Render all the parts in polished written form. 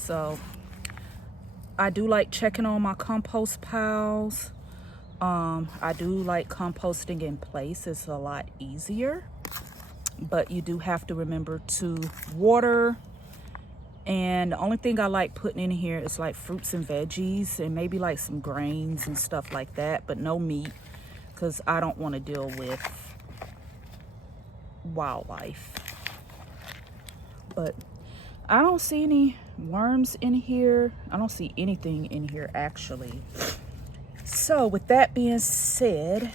So I do like checking on my compost piles. I do like composting in place. It's a lot easier, but you do have to remember to water. And the only thing I like putting in here is like fruits and veggies and maybe like some grains and stuff like that, but no meat, because I don't want to deal with wildlife. But I don't see any worms in here. I don't see anything in here actually. So with that being said,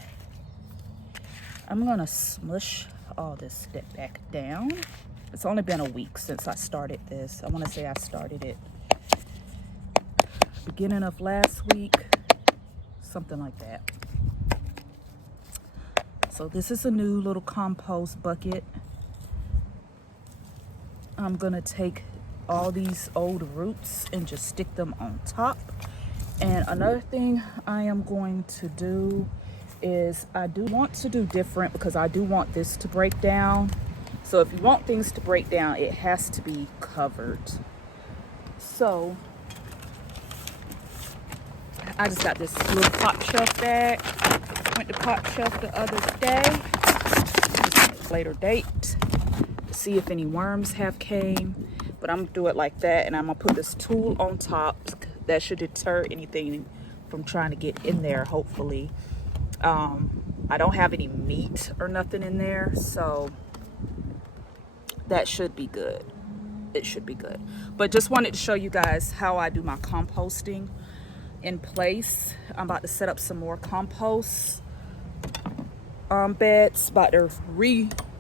I'm gonna smush all this stuff back down. It's only been a week since I started this. I want to say I started it beginning of last week, something like that. So this is a new little compost bucket. I'm gonna take all these old roots and just stick them on top. And another thing I am going to do is I do want to do different, because I do want this to break down. So if you want things to break down, it has to be covered. So I just got this little pot shelf bag. Went to pot shelf the other day, later date, to see if any worms have came. But I'm gonna do it like that, and I'm gonna put this tool on top. That should deter anything from trying to get in there, hopefully. I don't have any meat or nothing in there, so that should be good. It should be good. But just wanted to show you guys how I do my composting in place. I'm about to set up some more compost beds. About to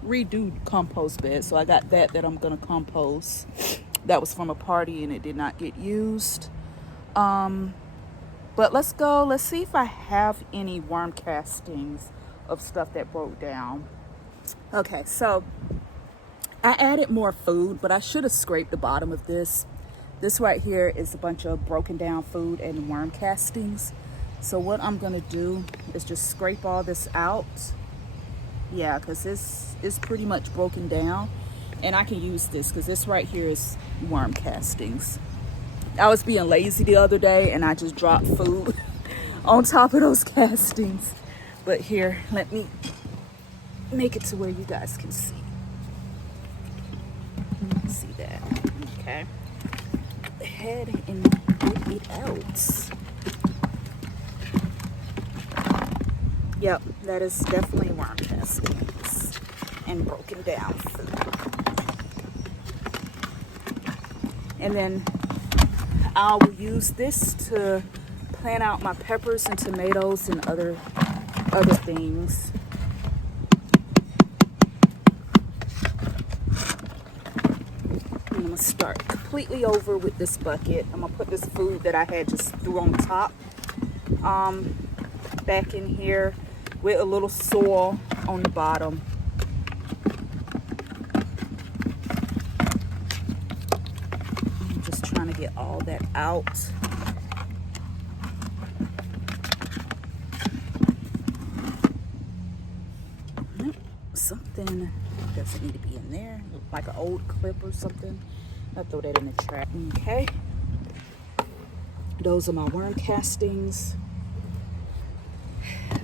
redo compost beds. So I got that I'm gonna compost. That was from a party and it did not get used. But let's go. Let's see if I have any worm castings of stuff that broke down. Okay, so I added more food, but I should have scraped the bottom of this. This right here is a bunch of broken down food and worm castings. So what I'm gonna do is just scrape all this out. Yeah, because this is pretty much broken down. And I can use this because this right here is worm castings. I was being lazy the other day and I just dropped food on top of those castings. But here, let me make it to where you guys can see. See that? Okay. Head and get it out. Yep, that is definitely worm castings and broken down food. And then I will use this to plant out my peppers and tomatoes and other things. I'm gonna start completely over with this bucket. I'm gonna put this food that I had just threw on top back in here with a little soil on the bottom. I'm just trying to get all that out. Something doesn't need to be in there, like an old clip or something. I'll throw that in the trash. Okay, those are my worm castings.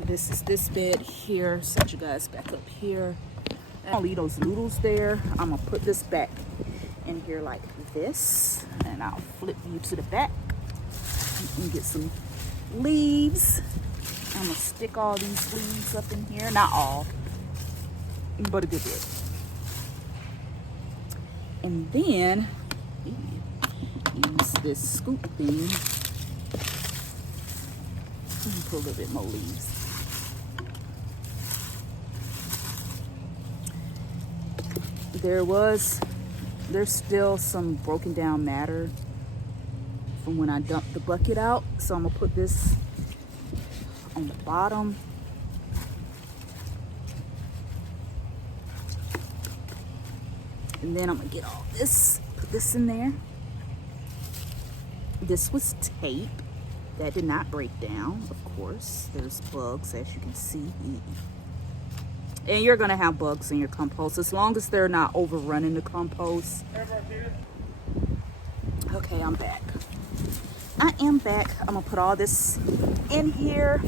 This is this bed here. Set you guys back up here. I'll leave those noodles there. I'm gonna put this back in here like this, and I'll flip you to the back and get some leaves. I'm gonna stick all these leaves up in here. Not all, but a good bit. And then use this scoop thing and put a little bit more leaves. There's still some broken down matter from when I dumped the bucket out, so I'm gonna put this on the bottom. And then I'm gonna get all this, put this in there. This was tape that did not break down, of course. There's bugs, as you can see. And you're gonna have bugs in your compost as long as they're not overrunning the compost. Okay, Okay, I'm back. I am back. I'm gonna put all this in here.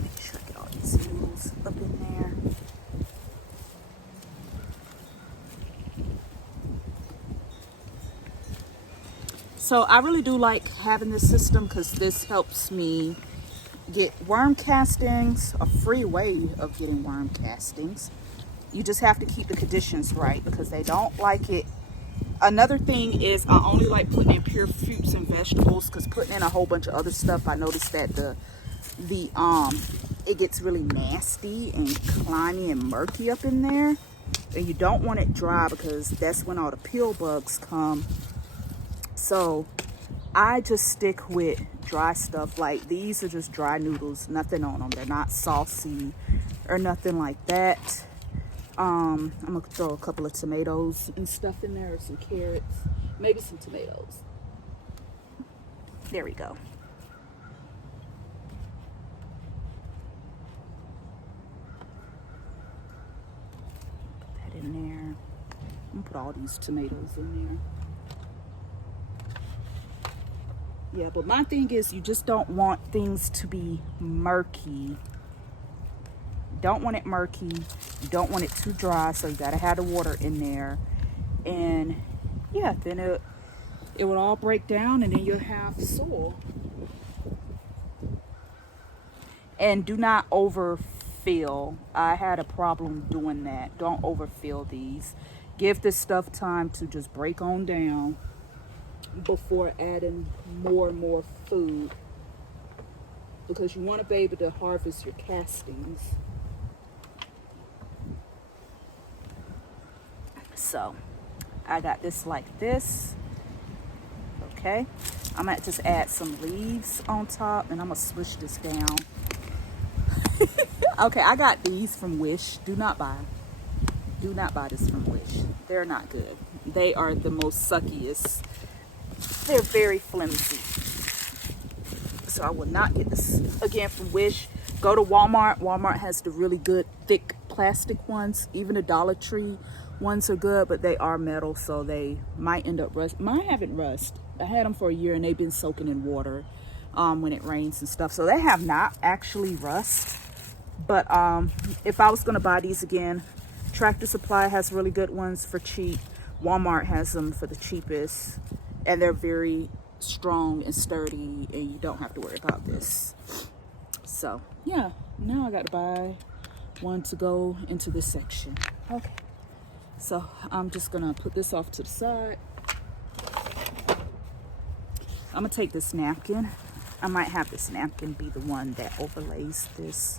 Make sure I get all these noodles up in there. So I really do like having this system because this helps me get worm castings, a free way of getting worm castings. You just have to keep the conditions right because they don't like it. Another thing is I only like putting in pure fruits and vegetables because putting in a whole bunch of other stuff, I noticed that it gets really nasty and climby and murky up in there. And you don't want it dry because that's when all the pill bugs come. So I just stick with dry stuff. Like these are just dry noodles, nothing on them. They're not saucy or nothing like that. I'm gonna throw a couple of tomatoes and stuff in there, or some carrots, maybe some tomatoes. There we go. Put that in there. I'm gonna put all these tomatoes in there. Yeah, but my thing is you just don't want things to be murky. Don't want it murky. You don't want it too dry, so you gotta have the water in there. And yeah, then it would all break down and then you'll have soil. And do not overfill. I had a problem doing that. Don't overfill these. Give this stuff time to just break on down before adding more and more food, because you want to be able to harvest your castings. So I got this like this. Okay, I'm gonna just add some leaves on top and I'm gonna swish this down. Okay, I got these from Wish. Do not buy this from Wish. They're not good. They are the most suckiest. They're very flimsy. So I will not get this again from Wish. Go to Walmart. Walmart has the really good thick plastic ones. Even the Dollar Tree ones are good, but they are metal, so they might end up rust. Mine haven't rust. I had them for a year and they've been soaking in water when it rains and stuff. So they have not actually rust. But if I was gonna buy these again, Tractor Supply has really good ones for cheap. Walmart has them for the cheapest. And they're very strong and sturdy, and you don't have to worry about this. So yeah, now I got to buy one to go into this section. Okay, so I'm just gonna put this off to the side. I'm gonna take this napkin. I might have this napkin be the one that overlays this.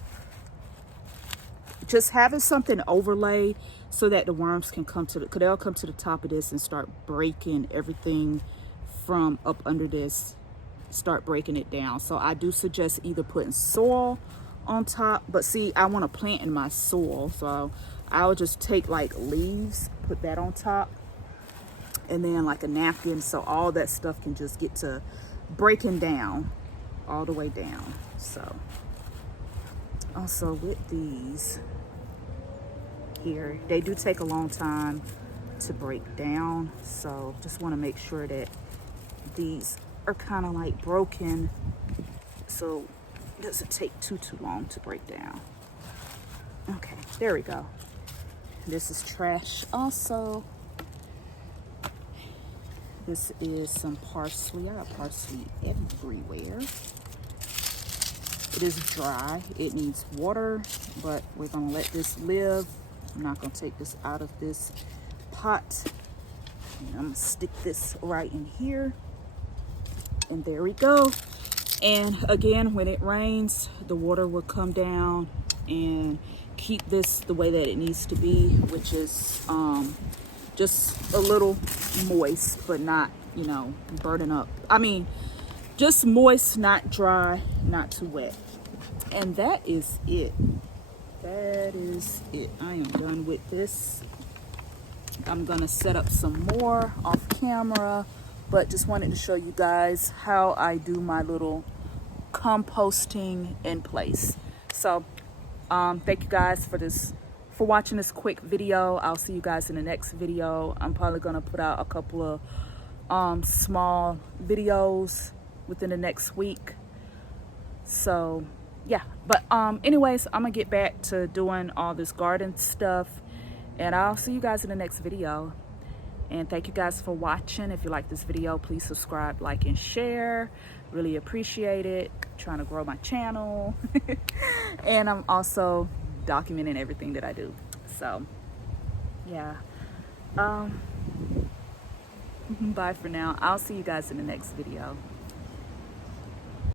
Just having something overlay so that the worms can come to they'll come to the top of this and start breaking everything from up under this, start breaking it down. So I do suggest either putting soil on top, but see, I want to plant in my soil, so I'll just take like leaves, put that on top, and then like a napkin, so all that stuff can just get to breaking down all the way down. So also with these here, they do take a long time to break down, so just want to make sure that these are kind of like broken so it doesn't take too long to break down. Okay, there we go. This is trash also. This is some parsley. I got parsley everywhere. It is dry. It needs water, but we're gonna let this live. I'm not gonna take this out of this pot. And I'm gonna stick this right in here. And there we go. And again, when it rains, the water will come down and keep this the way that it needs to be, which is just a little moist, but not, you know, burning up. I mean, just moist, not dry, not too wet. And that is it. That is it. I am done with this. I'm gonna set up some more off camera, but just wanted to show you guys how I do my little composting in place. So thank you guys for this for watching this quick video. I'll see you guys in the next video. I'm probably gonna put out a couple of small videos within the next week. So yeah, but anyways, I'm gonna get back to doing all this garden stuff, and I'll see you guys in the next video. And thank you guys for watching. If you like this video, please subscribe, like, and share. Really appreciate it. I'm trying to grow my channel. And I'm also documenting everything that I do. So yeah, bye for now. I'll see you guys in the next video.